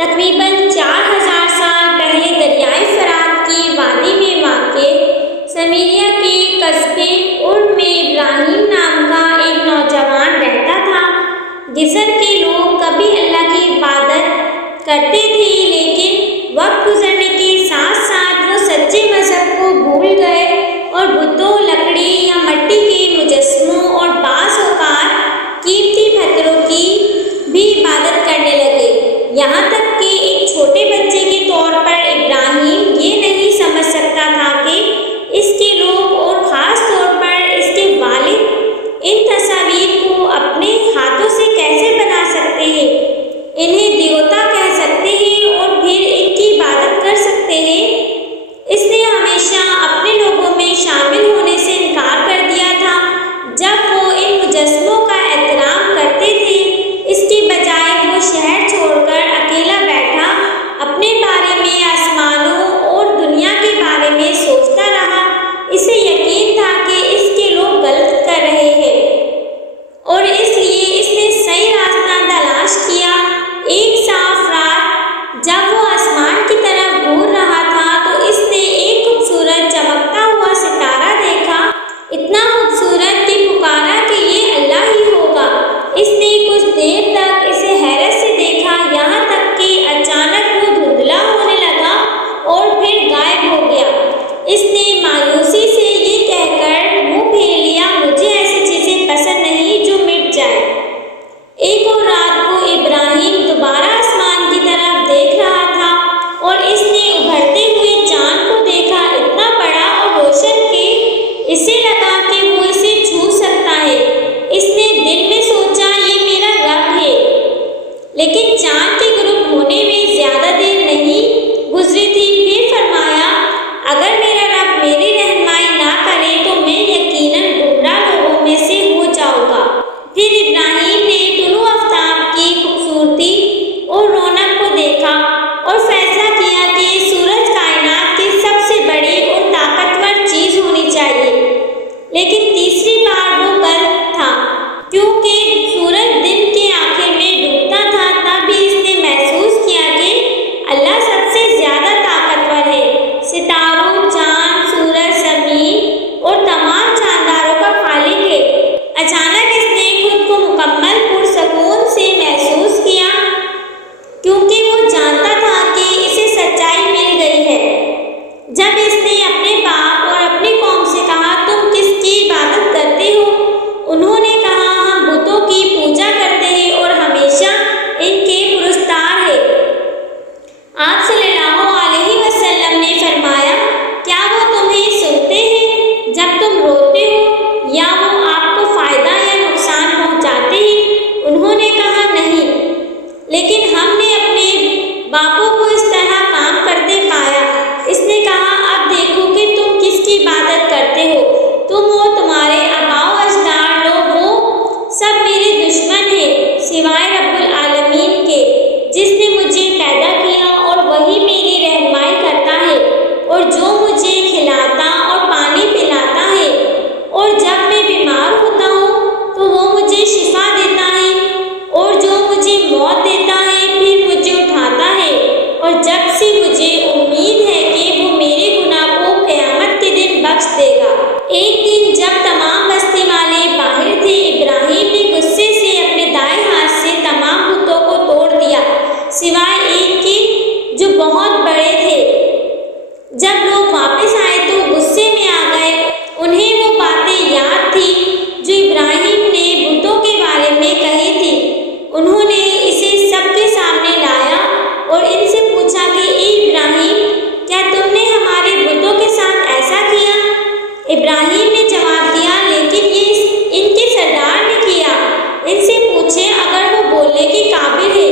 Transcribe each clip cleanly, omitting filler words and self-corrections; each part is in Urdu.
تقریباً 4000 سال پہلے دریائے فرات کی وادی میں واقع سمیریا کے قصبے ار میں ابراہیم نام کا ایک نوجوان رہتا تھا۔ گزر کے لوگ کبھی اللہ کی عبادت کرتے تھے، لیکن وقت گزرنے کے ساتھ ساتھ وہ سچے مذہب کو بھول گئے اور بتوں، لکڑی یا مٹی کے مجسموں اور بعض اوقات قیمتی پتھروں کی بھی عبادت کرنے لگے، یہاں تک کہ ایک چھوٹے بچے کے طور پر ابراہیم یہ نہیں سمجھ سکتا تھا کہ اس کے لوگ اور خاص طور پر اس کے والد ان تصاویر کو اپنے ہاتھوں سے کیسے بنا سکتے ہیں، انہیں دیوتا کہہ سکتے ہیں اور پھر ان کی عبادت کر سکتے ہیں۔ اس نے ہمیشہ اپنے لوگوں میں شامل ہونے سے انکار کر دیا تھا جب وہ ان مجسموں کا احترام کرتے تھے۔ اس کے بجائے وہ شہر چھوڑ کر اکیلا بیٹھا اپنے بارے میں، آسمانوں اور دنیا کے بارے میں سوچتا رہا۔ اسے یقین تھا کہ اس کے لوگ غلط کر رہے ہیں اور اس لیے اس نے صحیح راستہ تلاش کیا۔ ایک صاف رات جب وہ آسمان کی طرف گھور رہا تھا تو اس نے ایک خوبصورت چمکتا ہوا ستارہ دیکھا، اتنا خوبصورت کہ پکارا کہ یہ اللہ ہی ہوگا۔ اس نے کچھ دیر تک اسے حیرت سے دیکھا، یہاں تک کہ اچانک وہ دھندلا ہونے لگا اور پھر غائب ہو گیا۔ اس نے مایوسی سے یہ کہہ کر منہ پھیر لیا، مجھے ایسی چیزیں پسند نہیں جو مٹ جائیں۔ ایک اور رات کو ابراہیم دوبارہ آسمان کی طرف دیکھ رہا تھا اور اس نے ابھرتے ہوئے چاند کو دیکھا، اتنا بڑا اور روشن کہ اسے لگا کہ وہ اسے چھو سکتا ہے۔ اس نے دل میں سوچا یہ میرا رب ہے، لیکن چاند کے غروب ہونے میں زیادہ دیر نہیں گزری تھی۔ پھر فرمایا، اگر میرا رب میری رہنمائی نہ کرے تو میں یقیناً گمراہ لوگوں میں سے ہو جاؤں گا۔ پھر ابراہیم نے طلوع آفتاب کی خوبصورتی اور رونق کو دیکھا اور فیصلہ کیا کہ سورج کائنات کی سب سے بڑی اور طاقتور چیز ہونی چاہیے، لیکن تیسری بار وہ غلط تھا، کیونکہ سورج دن کے آخر میں ڈوبتا تھا۔ تب بھی اس نے محسوس کیا کہ اللہ سب سے زیادہ طاقتور ہے، ستاروں، چاند، سورج، زمین اور تمام جانداروں کا خالق ہے۔ اچانک اس نے خود کو مکمل پرسکون سے محسوس کیا، کیونکہ وہ جانتا تھا کہ اسے سچائی مل گئی ہے۔ جب اس نے اپنے باپ اور اپنی قوم سے کہا، تم کس کی عبادت کرتے ہو؟ انہوں نے کہا، ہم بتوں کی پوجا کرتے ہیں اور ہمیشہ ان کے پرستار ہیں۔ آپ صلی اللہ علیہ وسلم نے فرمایا، کیا وہ تمہیں سنتے ہیں جب تم روتے ہو، یا وہ آپ کو فائدہ یا نقصان پہنچاتے ہیں؟ انہوں نے کہا، نہیں، لیکن ہم نے اپنے باپوں کو اس طرح کام کرتے پایا۔ اس نے کہا، اب دیکھو کہ تم کس کی عبادت کرتے ہو، تم اور تمہارے آباء و اجداد لوگ، وہ سب میرے دشمن ہیں سوائے رب العالمین کے، جس نے مجھے پیدا کیا اور وہی میری رہنمائی کرتا ہے اور جو مجھے کھلاتا اور پانی پلاتا ہے، اور جب میں بیمار ہوتا ہوں تو وہ مجھے شفا دیتا ہے، اور جو مجھے موت دیتا ہے پھر مجھے اٹھاتا ہے، اور جب سے مجھے امید ہے کہ وہ میرے گناہ کو قیامت کے دن بخش دے گا۔ ایک دن جب تمام بستی والے باہر تھے، ابراہیم نے غصے سے اپنے دائیں ہاتھ سے تمام بتوں کو توڑ دیا، سوائے ایک کے جو بہت بڑے تھے۔ جب لوگ واپس آئے تو غصے میں آ گئے، انہیں وہ باتیں یاد تھی جو ابراہیم نے بتوں کے بارے میں کہی تھی۔ انہوں نے اسے سب کے سامنے لایا اور ان سے پوچھا کہ اے ابراہیم، کیا تم نے ہمارے بتوں کے ساتھ ایسا کیا؟ ابراہیم نے جواب دیا، لیکن یہ ان کے سردار نے کیا، ان سے پوچھیں اگر وہ بولنے کے قابل ہے۔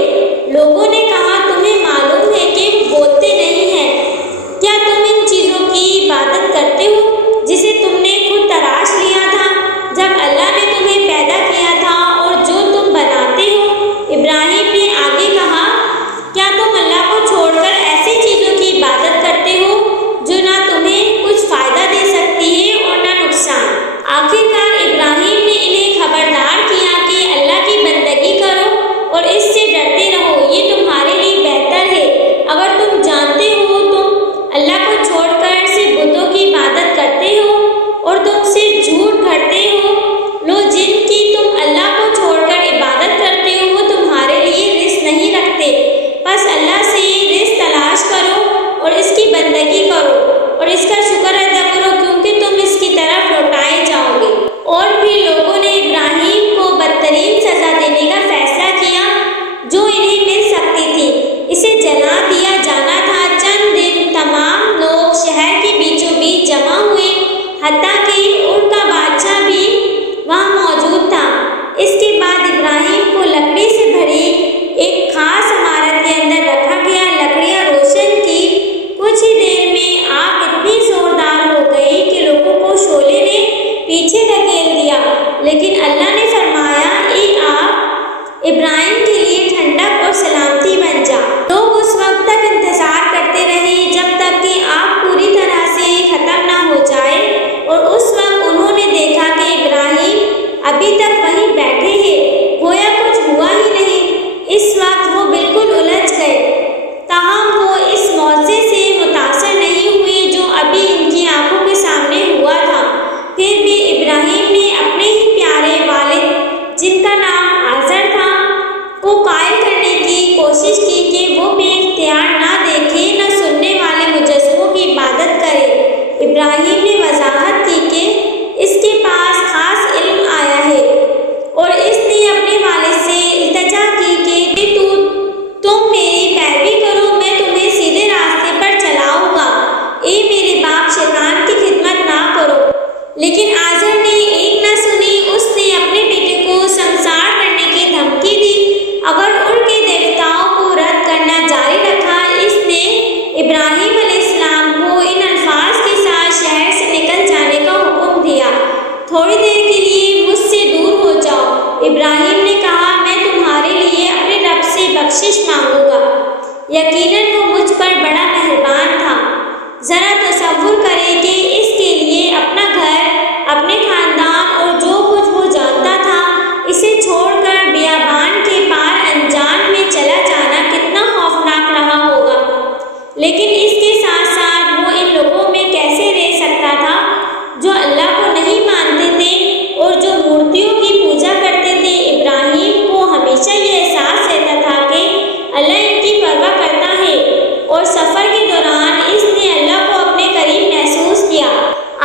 لوگوں نے کہا، تمہیں معلوم ہے کہ وہ بولتے نہیں ہیں، کیا تم ان چیزوں یقیناً وہ مجھ پر بڑا مہربان تھا۔ ذرا تصور کریں کہ اس کے لیے اپنا گھر، اپنے خاندان اور جو کچھ وہ جانتا تھا اسے چھوڑ کر بیابان کے پار انجان میں چلا جانا کتنا خوفناک رہا ہوگا۔ لیکن اس کے ساتھ ساتھ وہ ان لوگوں میں کیسے رہ سکتا تھا جو اللہ کو نہیں مانتے تھے اور جو مورتیوں کی پوجا کرتے تھے۔ ابراہیم کو ہمیشہ یہ احساس رہتا تھا کہ اللہ ان کی پرواہ کرتا ہے، اور سفر کے دوران اس نے اللہ کو اپنے قریب محسوس کیا۔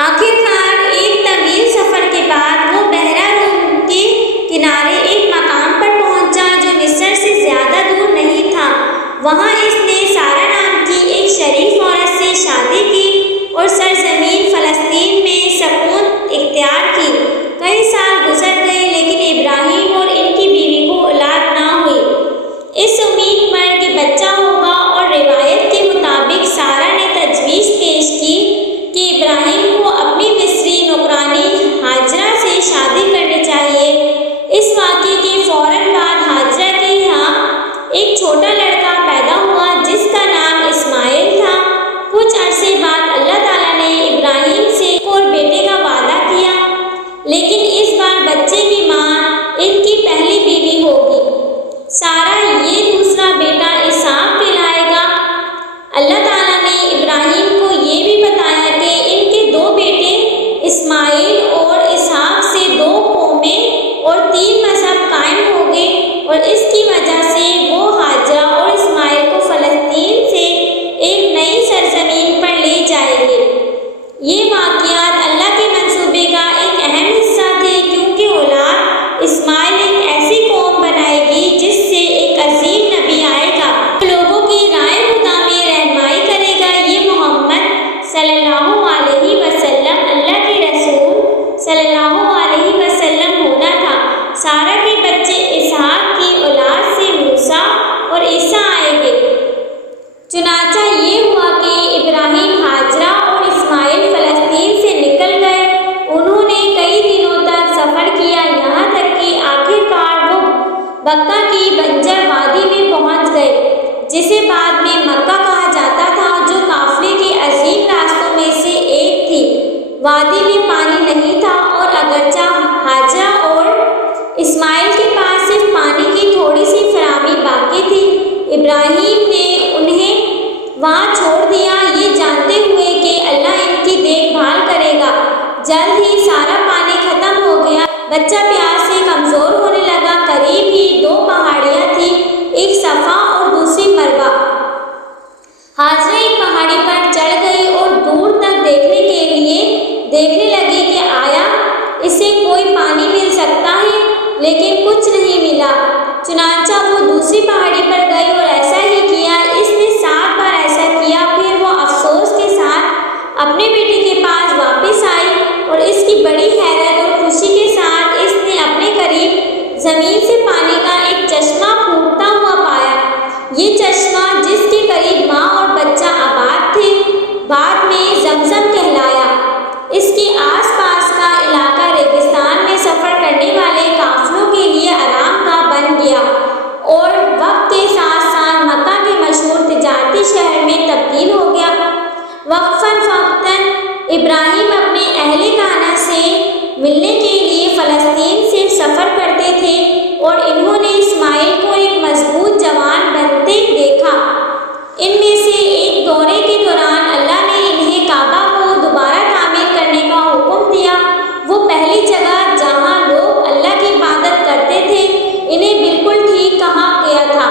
آخر کار ایک طویل سفر کے بعد وہ بحیرہ روم کے کنارے ایک مقام پر پہنچا جو مصر سے زیادہ دور نہیں تھا۔ وہاں اس نے سارہ نام کی ایک شریف عورت سے شادی کی اور سرزمین فلسطین میں سکون اختیار کی۔ کئی سال گزر گئے لیکن ابراہیم اور ان کی بیوی کو اولاد نہ ہوئی۔ اس امید پر کہ بچہ ہوگا اور روایت کے مطابق سارہ نے تجویز پیش کی کہ ابراہیم کو اپنی مصری نوکرانی ہاجرہ سے شادی کرنی چاہیے۔ اس واقعے کے فوراً بعد ہاجرہ کے یہاں ایک چھوٹا لڑکا پیدا ہوا جس کا نام اسماعیل تھا۔ کچھ عرصے بعد اللہ تعالیٰ نے ابراہیم سے ایک اور بیٹے کا وعدہ کیا، لیکن اس بار بچے کی ماں ان کی پہلی بیوی ہوگی۔ سارہ یہ دوسرا بیٹا اسحاق کہلائے گا۔ اللہ تعالیٰ نے ابراہیم کو یہ بھی بتایا کہ ان کے دو بیٹے اسماعیل اور اسحاق سے دو قومیں اور تین مذہب قائم ہوں گے، اور اس کی وجہ سے وہ ہاجرہ اور اسماعیل کو فلسطین سے ایک نئی سرزمین پر لے جائیں گے۔ یہ واقعات اللہ کے منصوبے کا ایک اہم حصہ تھے، کیونکہ اولاد اسماعیل ایک ایسی قوم بنائے گی جس سے ایک عظیم نبی آئے گا جو لوگوں کی رائے خدا میں رہنمائی کرے گا۔ یہ محمد صلی اللہ علیہ وسلم اللہ کے رسول صلی اللہ علیہ وسلم ہونا تھا۔ سارہ کے بچے اسحاق کی اولاد سے موسیٰ اور عیسیٰ آئیں گے۔ چنانچہ یہ ہوا کہ ابراہیم ہاجرہ اور اسماعیل فلسطین سے نکل گئے۔ انہوں نے کئی دنوں تک سفر کیا، یہاں تک کہ آخر کار وہ بکہ کی بنجر وادی میں پہنچ گئے، جسے بعد میں مکہ کہا جاتا تھا، جو قافلے کے عظیم راستوں میں سے ایک تھی۔ وادی میں پانی نہیں تھا، اور اگرچہ ہاجرہ اور اسماعیل کے پاس صرف پانی کی تھوڑی سی فراہمی باقی تھی، ابراہیم نے انہیں وہاں چھوڑ دیا، یہ جانتے ہوئے کہ اللہ ان کی دیکھ بھال کرے گا۔ جلد ہی سارا پانی ختم ہو گیا، بچہ پیاس سے کمزور ہونے لگا۔ قریب ہی دو پہاڑیاں تھیں، ایک صفا اور دوسری مروہ۔ ہاجرہ ایک پہاڑی پر چڑھ گئی اور دور تک دیکھنے کے لیے دیکھنے لگی کہ آیا اسے کوئی پانی مل سکتا ہے، لیکن کچھ نہیں ملا۔ چنانچہ وہ دوسری پہاڑی پر گئی اور ایسا ہی کیا۔ اس نے 7 بار ایسا کیا، پھر وہ افسوس کے ساتھ اپنے بیٹے کے پاس واپس آئی، اور اس کی بڑی حیرت اور خوشی کے ساتھ اس نے اپنے قریب زمین سے پانی کا ایک چشمہ پھوٹتا ہوا پایا۔ یہ چشمہ جس کے قریب ماں اور بچہ آباد تھے، بعد میں زمزم کہلایا۔ اس کے آس پاس کا علاقہ ریگستان میں سفر کرنے والے قافلوں کے لیے آرام گاہ بن گیا، اور وقت کے ساتھ ساتھ مکہ کے مشہور تجارتی شہر میں تبدیل ہو گیا۔ وقتاً فوقتاً ابراہیم اپنے اہل خانہ سے ملنے کے لیے فلسطین سے سفر کرتے تھے، اور انہوں نے اسماعیل کو ایک مضبوط جوان بنتے دیکھا۔ ان میں سے ایک دورے کے دوران اللہ نے انہیں کعبہ کو دوبارہ تعمیر کرنے کا حکم دیا۔ وہ پہلی جگہ جہاں لوگ اللہ کی عبادت کرتے تھے، انہیں بالکل ٹھیک کہا گیا تھا،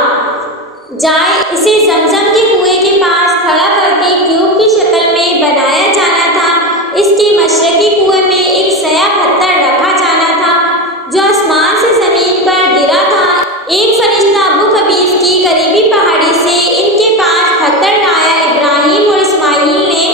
جائے اسے زمزم کے کنویں کے پاس کھڑا کر کے کیوب کی شکل میں بنایا جانا تھا۔ اس کے مشرقی کنویں میں ایک سیاہ پتھر رکھا جانا تھا جو آسمان سے زمین پر گرا تھا۔ ایک فرشتہ ابو قبیس کی قریبی پہاڑی سے ان کے پاس پتھر لایا۔ ابراہیم اور اسماعیل نے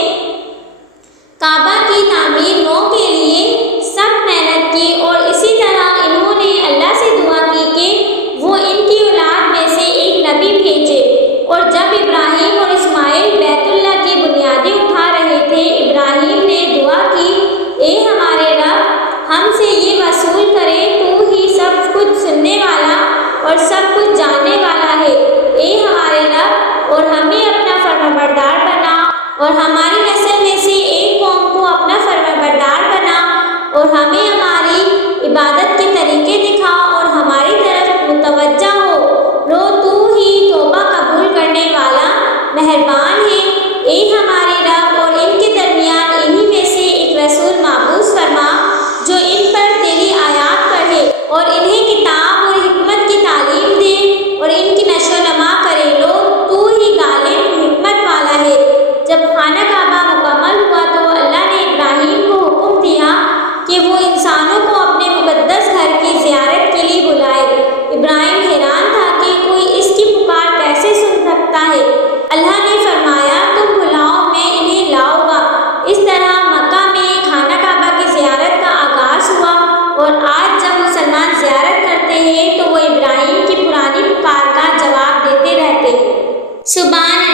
کعبہ کی تعمیر نو کے لیے سخت محنت کی، اور اسی طرح انہوں نے اللہ سے دعا کی کہ وہ ان کی اولاد میں سے ایک نبی بھیجے۔ اور جب ابراہیم اور اسماعیل بیت اور ہماری نسل میں سے ایک قوم کو اپنا فرمانبردار بنا اور ہمیں ہماری عبادت کے طریقے دکھا اور ہماری طرف متوجہ ہو۔ رو تو ہی توبہ قبول کرنے والا مہربان ہے۔ اے ہمارے رب، اور ان کے درمیان انہی میں سے ایک رسول مبعوث فرما جو ان پر تیری آیات پڑھے اور انہیں کتاب اور حکمت کی تعلیم دے اور ان کی نشو و نما کرے۔ لو تو ہی غالب حکمت والا ہے۔ جب خانہ کعبہ مکمل ہوا تو اللہ نے ابراہیم کو حکم دیا کہ وہ انسانوں کو اپنے مقدس گھر کی زیارت کے لیے بلائے۔ ابراہیم حیران تھا کہ کوئی اس کی پکار کیسے سن سکتا ہے۔ اللہ نے فرمایا، تم بلاؤ، میں انہیں لاؤں گا۔ اس طرح مکہ میں خانہ کعبہ کی زیارت کا آغاز ہوا، اور آج جب مسلمان زیارت کرتے ہیں تو وہ ابراہیم کی پرانی پکار کا جواب دیتے رہتے ہیں۔ سبحان